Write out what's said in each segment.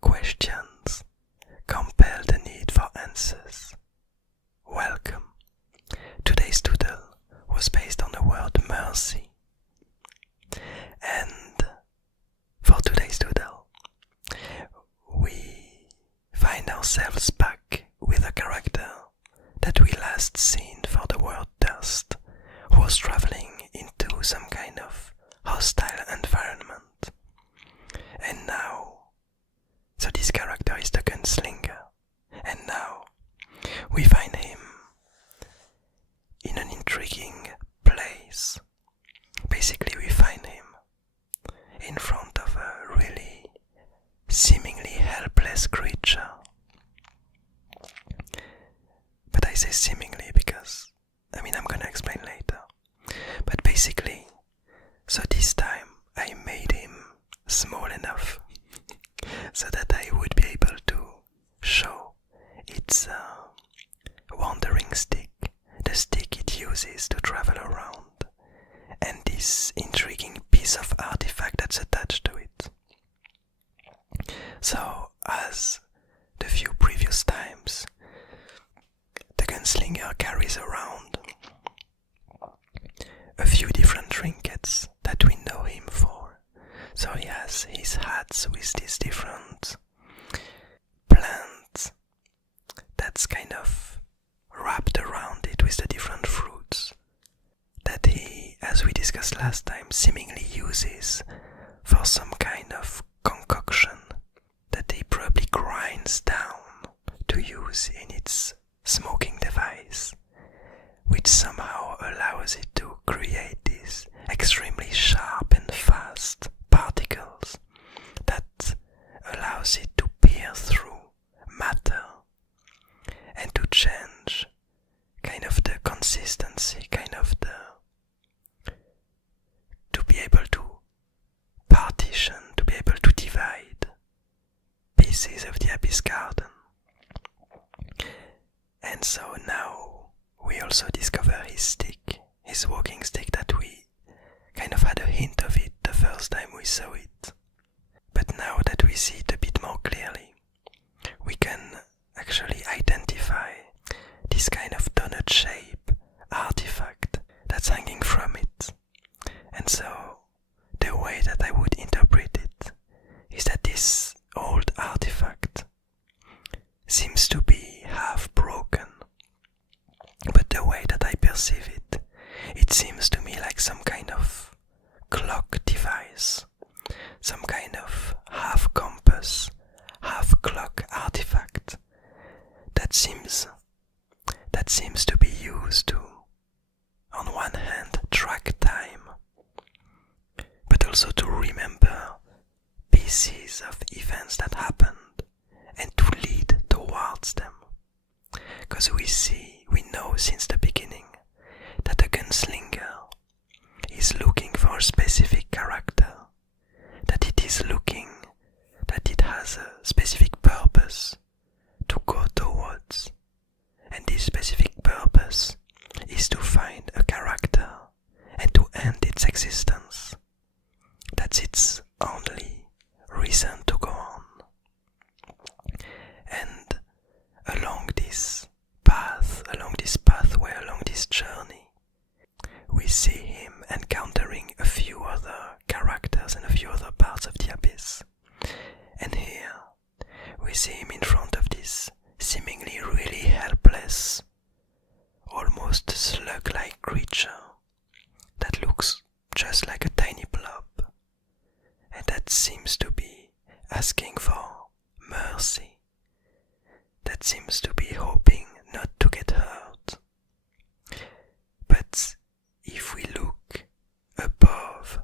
questions compel the need for answers. Welcome. Today's doodle was based on the word mercy. And for today's doodle, we find ourselves back with a character that we last seen for the word dust, who was traveling into some kind of hostile environment. And now, so this character is the gunslinger, and now we find him in an intriguing place. Basically, we find him in front of a really seemingly helpless creature. But I say seemingly because, I'm gonna explain later. But basically, so this time I made him small enough so that I would be able to show its wandering stick, the stick it uses to travel around, and this intriguing piece of artifact that's attached to it. So, as the few previous times, the gunslinger carries around a few different trinkets that we know him for. So he has his hats with these different plants that's kind of wrapped around it with the different fruits that he, as we discussed last time, seemingly uses for some kind of concoction that he probably grinds down to use in its smoking device, which somehow allows it to create these extremely sharp and fast particles that allows it to peer through matter and to change kind of the consistency, to be able to partition, to be able to divide pieces of the abyss garden. And so now we also discover his stick, his walking stick, that we kind of had a hint of it the first time we saw it. But now that we see it a bit more clearly, we can actually identify this kind of donut shape artifact that's hanging from it. And so the way that I would interpret it is that this old artifact seems to be half broken, but the way that I perceive it, it seems to me like some kind of clock device, some kind of half compass, half clock artifact that seems to be used to, on one hand, track time, but also to remember pieces of events that happened and to lead towards them. Because we know since the beginning that the gunslinger is looking for a specific character, that it has a specific purpose to go towards, and this specific purpose is to find a character and to end its existence. That's its only reason to go on. And along this pathway, along this journey, we see him encountering a few other characters and a few other parts of the abyss. And here, we see him in front of this seemingly really helpless, almost slug-like creature that looks just like a tiny blob, and that seems to be asking for mercy, that seems to be hoping not to get hurt. But if we look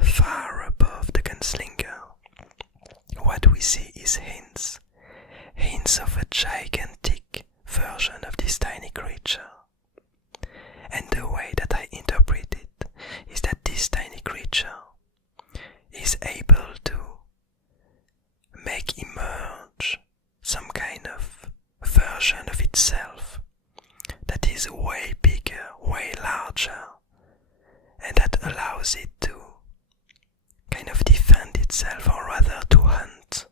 far above the gunslinger, what we see is hints of a gigantic version of this tiny creature. And the way that I interpret it is that this tiny creature is able to make emerge some kind of version of itself that is way bigger, way larger, and that allows it to kind of defend itself, or rather to hunt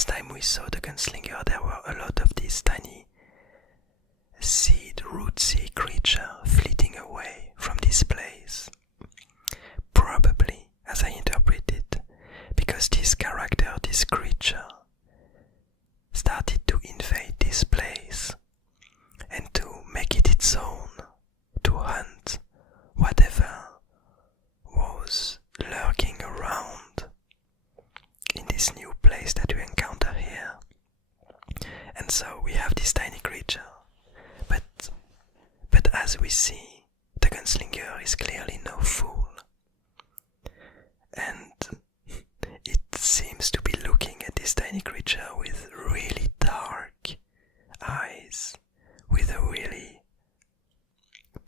last time we saw the gunslinger, there were a lot of these tiny rootsy creature fleeting away from this place. Probably, as I interpret it, because this character, this creature, started to invade this place and to make it its own, to hunt whatever was lurking around in this new place that we encounter here. And so we have this tiny creature, but as we see, the gunslinger is clearly no fool, and it seems to be looking at this tiny creature with really dark eyes, with a really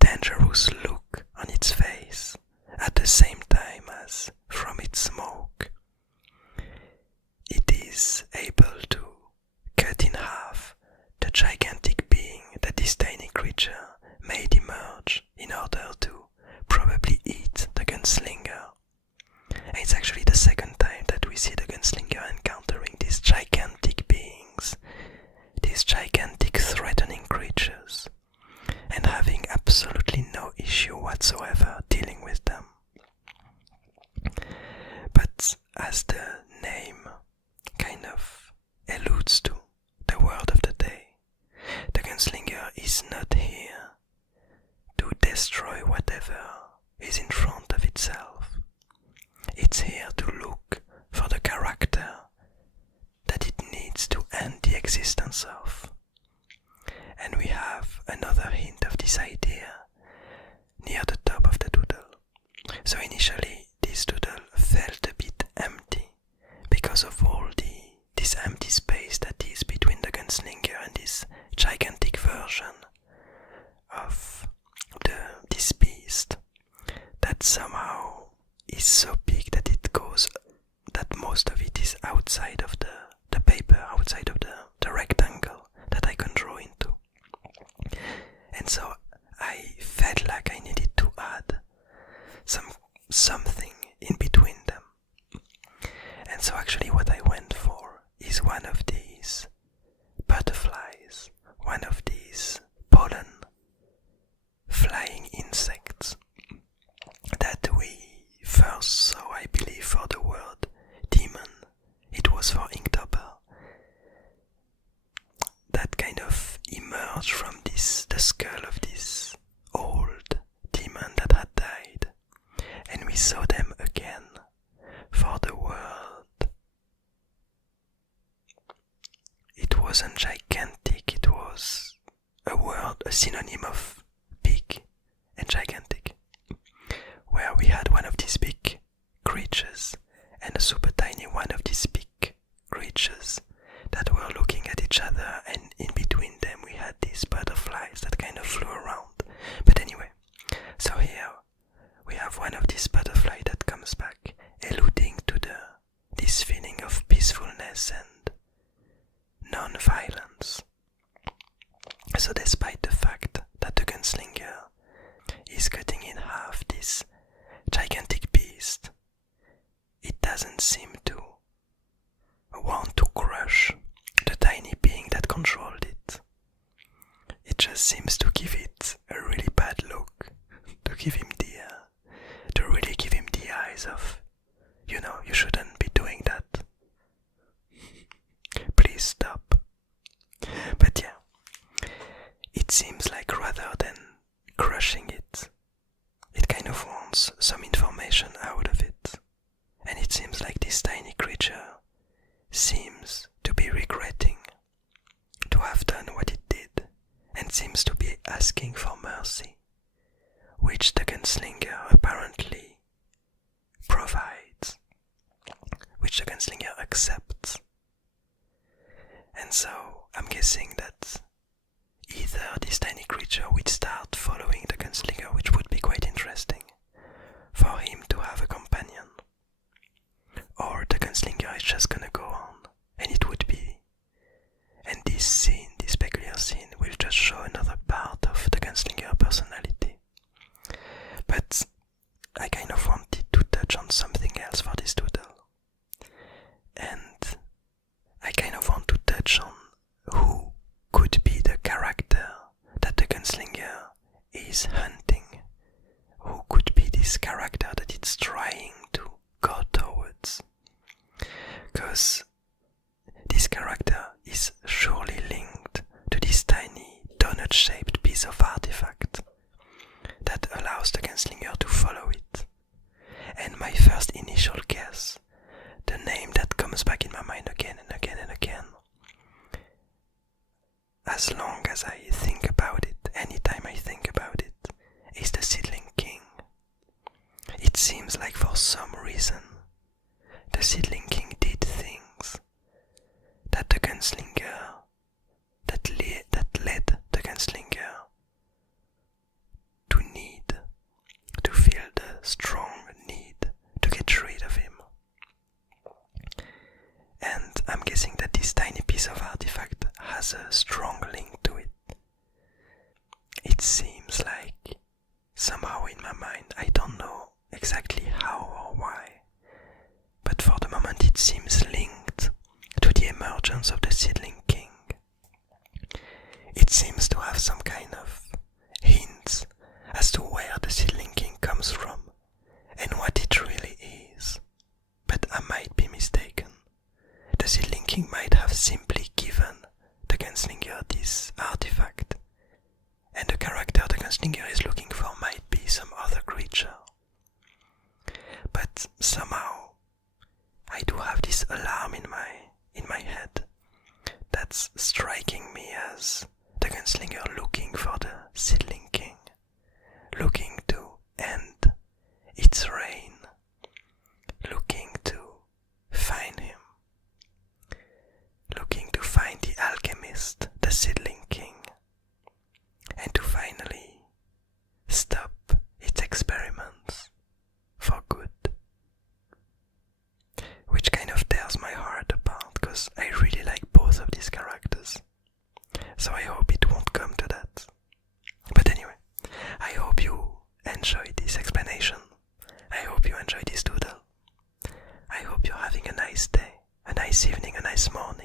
dangerous look on its face, at the same time as from its smoke it is able to cut in half the gigantic being that this tiny creature made emerge in order to probably eat the gunslinger. And it's actually the second time that we see the gunslinger encountering these gigantic beings, these gigantic threatening creatures, and having absolutely no issue whatsoever dealing with them. But as the name kind of alludes to, the word of the day, the gunslinger is not here to destroy whatever is in front of itself. It's here to look for the character that it needs to end the existence of. And we have another hint of this idea near the top of the doodle. So initially this doodle felt a bit empty because of all this empty space that is between the gunslinger and this gigantic version of this beast that somehow is so big that most of it is outside of the paper, outside of the rectangle that I can draw into. And so I felt like I needed to add something in between them. And so actually what I went for is one of these butterflies, one of these pollen flying insects that we first saw, I believe, for the word demon. It was for Inktober. That kind of emerged from the skull of this old demon that had died. And we saw them again for the word. It wasn't gigantic, it was a word, a synonym of big and gigantic, where we had one of these big creatures and a super tiny one of these big creatures that were looking at each other, and in between them we had these butterflies that kind of flew around. But anyway, so here we have one of these butterflies that comes back, alluding to this feeling of peacefulness and non-violence. So despite the fact that the gunslinger is cutting in half this gigantic beast, it doesn't seem to want to crush the tiny being that controlled it. It just seems to give it a really bad look, to really give him the eyes of, you shouldn't be doing that. Please stop. But yeah, it seems like rather than crushing it, it kind of wants some information out of it. And it seems like this tiny creature seems to be regretting to have done what it did, and seems to be asking for mercy, which the gunslinger apparently provides, which the gunslinger accepts. And so I'm guessing that either this tiny creature would start following the gunslinger, which would be quite interesting for him to have a companion, or the gunslinger is just gonna go on, and it would be, and this scene, this peculiar scene, will just show another part of the gunslinger personality. But I kind of wanted to touch on something else for this doodle, and I kind gunslinger that led the gunslinger to feel the strong need to get rid of him. And I'm guessing that this tiny piece of artifact has a strong link to it. It seems like somehow in my mind, I don't know exactly how or why, but for the moment it seems linked to the emergence of the seedling king. It seems to have some kind of hints as to where the seedling king comes from and what it really is. But I might be mistaken. The seedling king might have simply given the gunslinger this artifact, and the character the gunslinger is looking for might be some other creature. But somehow I do have this alarm in my head that's striking me as the gunslinger looking for the seedling king, looking to end its reign, looking to find him, looking to find the alchemist, the seedling king, and to finally stop its experiments for good. Which kind of tears my heart apart, because I really like both of these characters. So I hope it won't come to that. But anyway, I hope you enjoyed this explanation. I hope you enjoyed this doodle. I hope you're having a nice day, a nice evening, a nice morning.